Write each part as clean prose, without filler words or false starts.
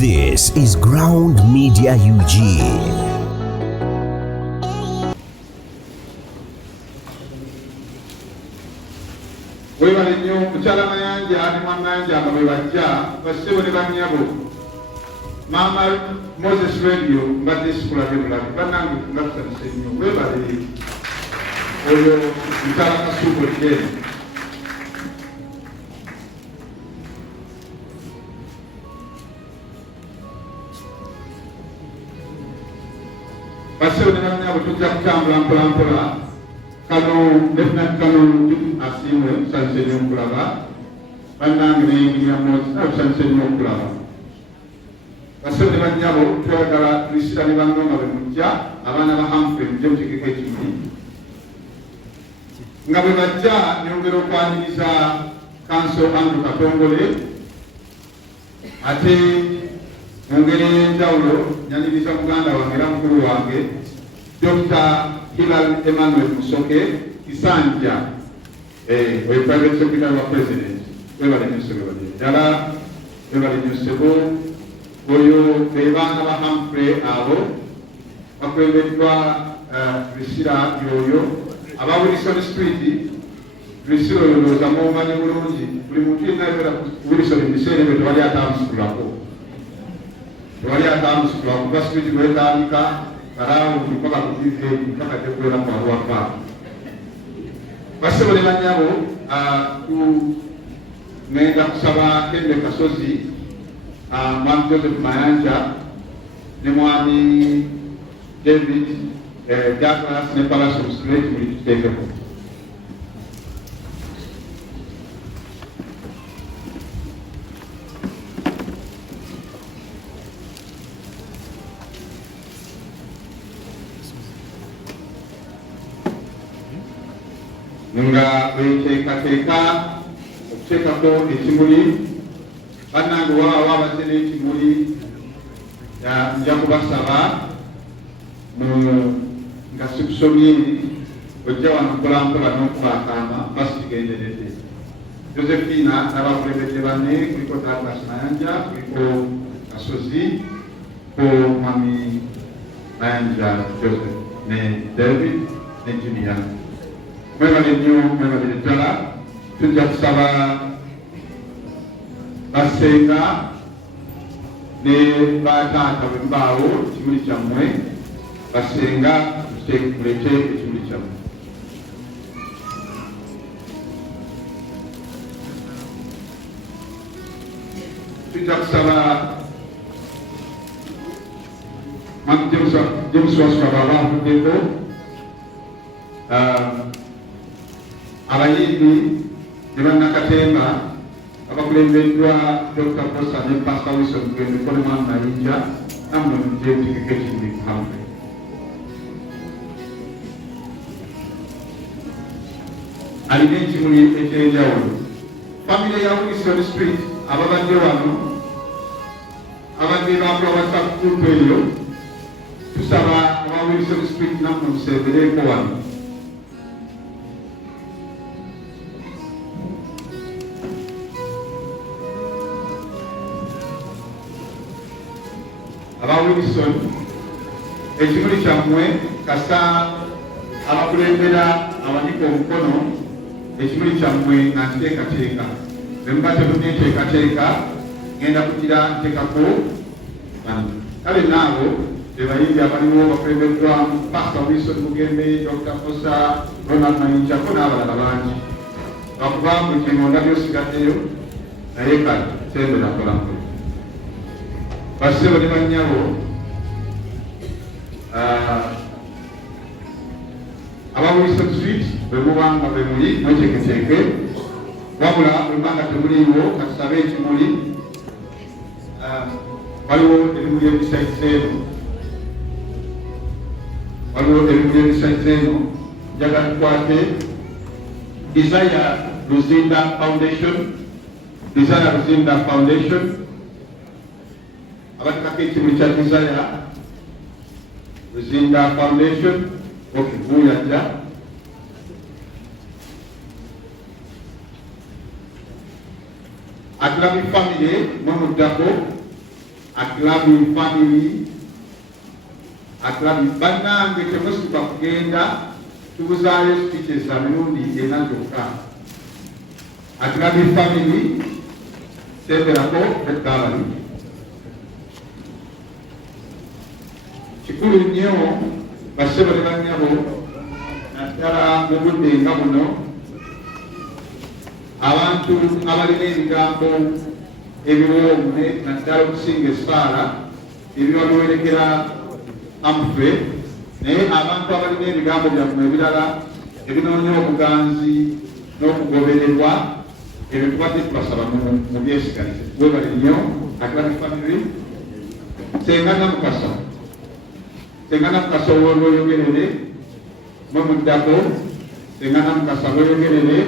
This is Ground Media UG. Webale nnyo mukyala Mayanja ne Mwamayanja nga bwe bajja bassebo ne bannyabo Maama Moses Radio mbadde sikulabye bulabi bannange nga tusanyuse nnyo webale oyo mukyala Kasuubo Jen bassebo ne bannyabo tujja kutambula mpolampola kano Lieutenant Colonel Asimwe tusanyuse nnyo okulaba bannange n'enginya Moses tusanyuse nnyo okulaba bassebo ne bannyabo twagala Priscilla ne banno nga bwe mujja abaana ba Humphrey mujje mutegeko ekimuli nga bwe bajja nyongera okwaniriza Kanso Andrew Katongole ate mu ngeri y'enjawulo nyaniriza muganda wange era mukulu wange Dr. Hilal Emmanuel Musoke Kisanja oyo private secretary wa president webale nnyo ddala webale nnyo oyo be baana ba Humphrey abo bakulembeddwa Priscilla yoyo aba Wilson Street Priscilla oyo looza mumanyi bulungi buli muntu yenna abeera Wilson ebiseera ebyo tewali atamusukulako kuba street bwetandika kalawo mpaka kuvive mpaka tekwera kwaluwaka bassebo ne bannyabo ngenda kusaba Kembe Kasozi Mwami Joseph Mayanja ne Mwami David Douglas ne Palace of Straight muli tuteekeko nga beteekateeka okuteekako ekimuli bannange waaba abadde n'ekimuli nja kubasaba nga sikusomye ojja wano mpolampola n'okubaakaama basikigenderedde Josephina n'abakulembedde banne kuliko Douglas Mayanja kuliko Kasozi ko Mwami Mayanja Joseph ne David ne Julian mwebale nnyo mwebale ddala tujja kusaba basenga ne bataata bwe mbaawo ekimuli kyammwe basenga muleke ekimuli kyammwe tujja kusaba James Waswa babavuddeko abayimbi ne bannakatemba abakulembeddwa Dr. Kosa ne Pastor Wilson Gendeko ne Mwami Mayinja nammwe mujje mutegeke ekimuli ku Humphrey alina ekimuli ekyenjawulo famire ya Wilson Street ababadde wano abadde bakula basakututu eyo tusaba aba Wilson Street nammwe musembereeko wano aba Wilson ekimuli kyammwe kasa abakulembera abanika omukono ekimuli kyammwe nga nteekateeka bwe muba temuneteekateeka ngenda kugira nteekako kale naabo bebayimbi abaliwo bakulembeddwamu Pastor Wilson Mugembe Dr. Kosa Ronald Mayinjako n'abalala bangi bakuba buli kyengonda byosigaddeyo naye kale sembera mpolampola bassebo ne bannyabo aba Wilson Street bwe mubanga bwe muli mweteeketeeke wabula bwe mbanga temuliiwo katusabe ekimuli waliwo ebimuli ebisaize eno njagala tukwate Desire Luzinda Foundation abatikako ekimuli kya Desire Luzinda Foundation okivuyajja Atulabi family mwemuddako Akilabi family, Akilabi bannange temusiba kugenda tubuzaayo speeches za mirundi ena gyokka. Akilabi family seberako etabali kikulu nnyo bassebo ne bannyabo naddala mu budde nga buno abantu abalina ebigambo ebiwoomwe naddala okusinga essaala ebibabiwerekera amufe, naye abantu abalina ebigambo byammwe ebirala ebinoonya obuganzi n'okugobererwa ebyo tubadde tubasaba mu byesiganize. Webale nnyo Akilabi family. Sengana Mukasa olwoyogerere mwe muddako. Sengana Mukasa olwoyogerere.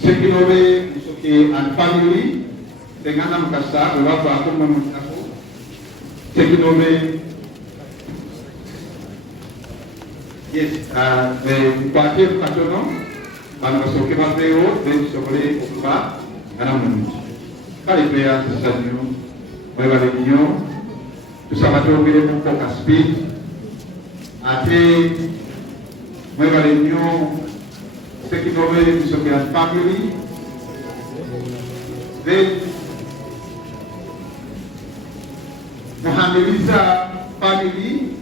Sekinobe Musoke and family. Sengana Mukasa olwavaako mwe muddako. Sekinobe tukwate katono bano basooke baveewo tusobole okuba ngana mulungi. Kale tweyanzisa nnyo, mwebale nnyo, tusaba twogeremuko ka speed ate mwebale nnyo Sekinobe Musoke and family. Then Muhamiliza family,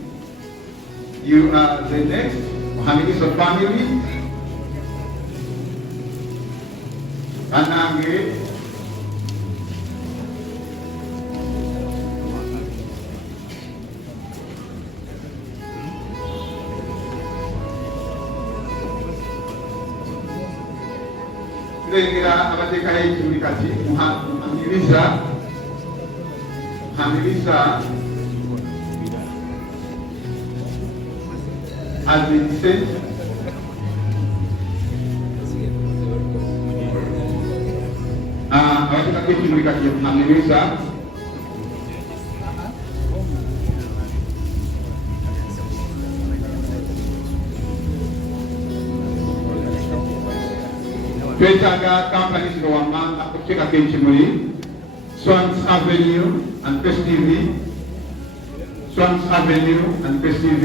you are the next. Muhamiliza family. Anange. Tulengera abateekayo ekituli kati Muhamiliza as the descent abateekayo ekituli kati Muhamiliza twetaaga kampani zino wammanga okuteekako ekimuli. Swans Avenue and Press TV. Swans Avenue and Press TV.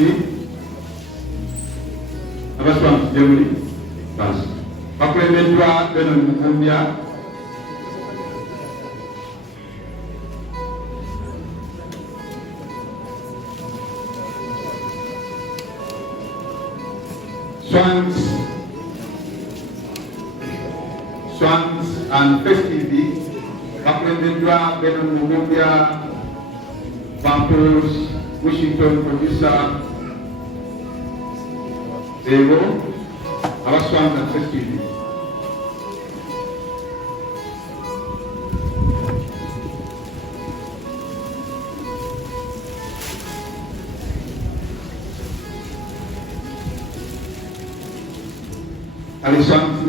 Swans Jemuli. Bas. Bakulembeddwa Benon Mukumbya. Swans and Press TV. Bakulembeddwa Benon Mukumbya, Bampers, Washington producer, Zero, our Swans and Press TV. Swans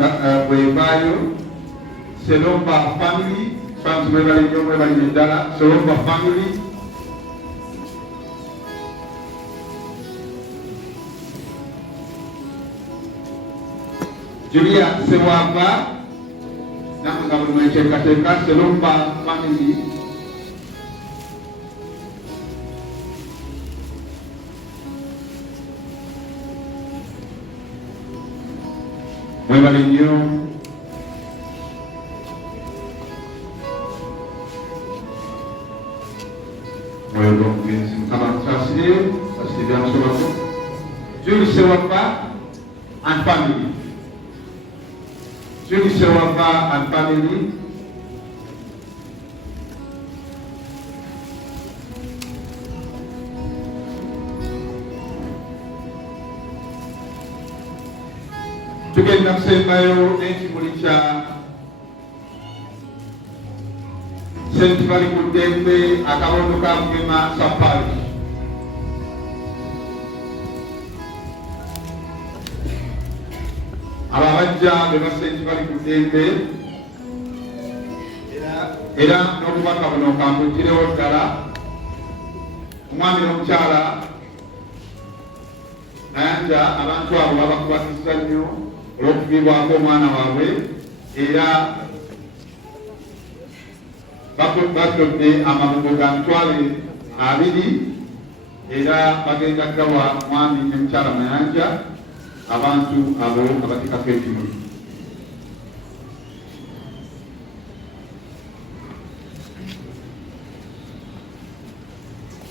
Webayo, Selomba family. Swans Webale nnyo mwebale ddala. Selomba family. Julia Sewamba namwe buli mwenteekateeka. Selomba family. Mwebale nnyo. Julie Sewamba and family. Julie Sewamba and family. Tugenda kusembayo n'ekimuli kya St. Valley ku ddembe akabondo ka Mugema Safari. Ababajja be ba St. Valley ku ddembe era n'obubaka buno kambukirewo ddala omwami n'omukyala Mayanja abantu abo babakwatisa nnyo olw'okufibwako omwana waabwe era batodde amabugo ga mitwalo 2 era bagenda gawa mwami ne mukyala Mayanja abantu abo abatikako ekimuli.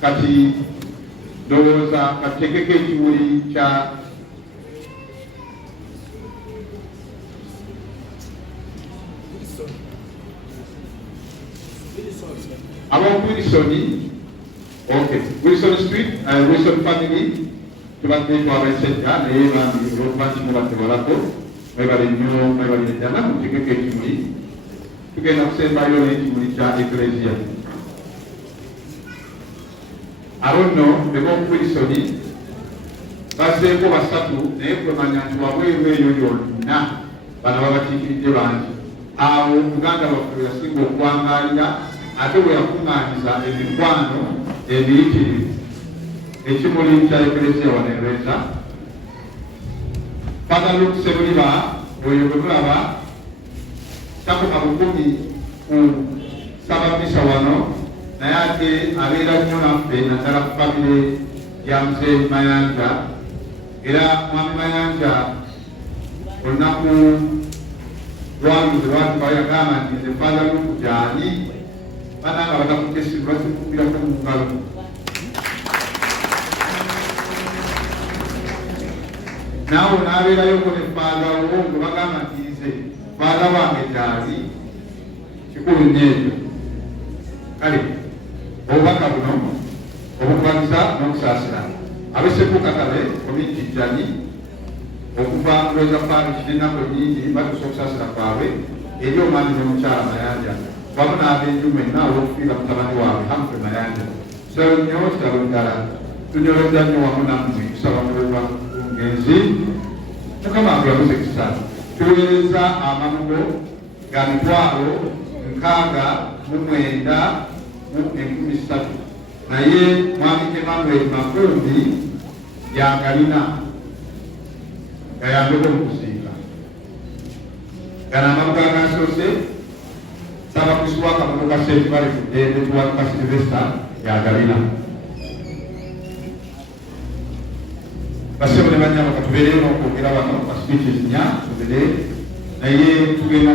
Kati ndowooza bategeke ekimuli kya ab'omu Wilson, okay, Wilson Street, Wilson family tubadde twabesejja naye bambi olw'okubanki mubadde balako mwebale nnyo mwebalire ddala mutegeke ekimuli tugenda kusembayo n'ekimuli kya Ecclesia. Aronno b'omu Wilson bazzeeko 3 naye kwemanya nti wabweru eyo yonna bano babakiikiridde bangi. Awo Buganda baffe yasinga okwangalira ate bwe yakuŋŋaanyiza emikwano emiyitirivu ekimuli kya Ecclesia wanereeza bagala okusebuliba oyo bwe mulaba takoma 10 ku Ssabamisa wano naye ate abeera nnyo naffe naddala ku famire ya Muzeeyi Mayanja era mwami Mayanja olunaku lwaluze lwatuba yagamba nti nze faada lukujaani bananga batakuteesimu basikumbirako mu ngalo. Naawe n'abeerayoko ne faada wo nga bagamba nti nze faada wange gyali kikulu nnyo ekyo. Kale obubaka buno obukwatiza n'okusaasira ab'Essekukatale komiti jjani okuva Rosa Parish n'ennaku nnyingi batuusa okusaasira kwabwe eri omwami n'omukyala Mayanja wamu n'ab'enju mwenna olw'okufiira mutabani waabwe Humphrey Mayanja. Kitalo nnyo kitalo ddala tunyoleza nnyo wamu nammwe tusaba mulwa ngenzi Mukama agulamuze ekisa. Tuweereza amamugo ga mitwalo 693 naye mwami Emmanuel Makumbi yagalina gayambeko mu kusiika. Gano amabuga agasoose Ssabakristu wa Kamogo ka St. Mary Fudende tuwaluka Silvester yagalina. Basebo ne banyama katubeereyo n'okwogera wano ba speeches 4 tubere naye tugenda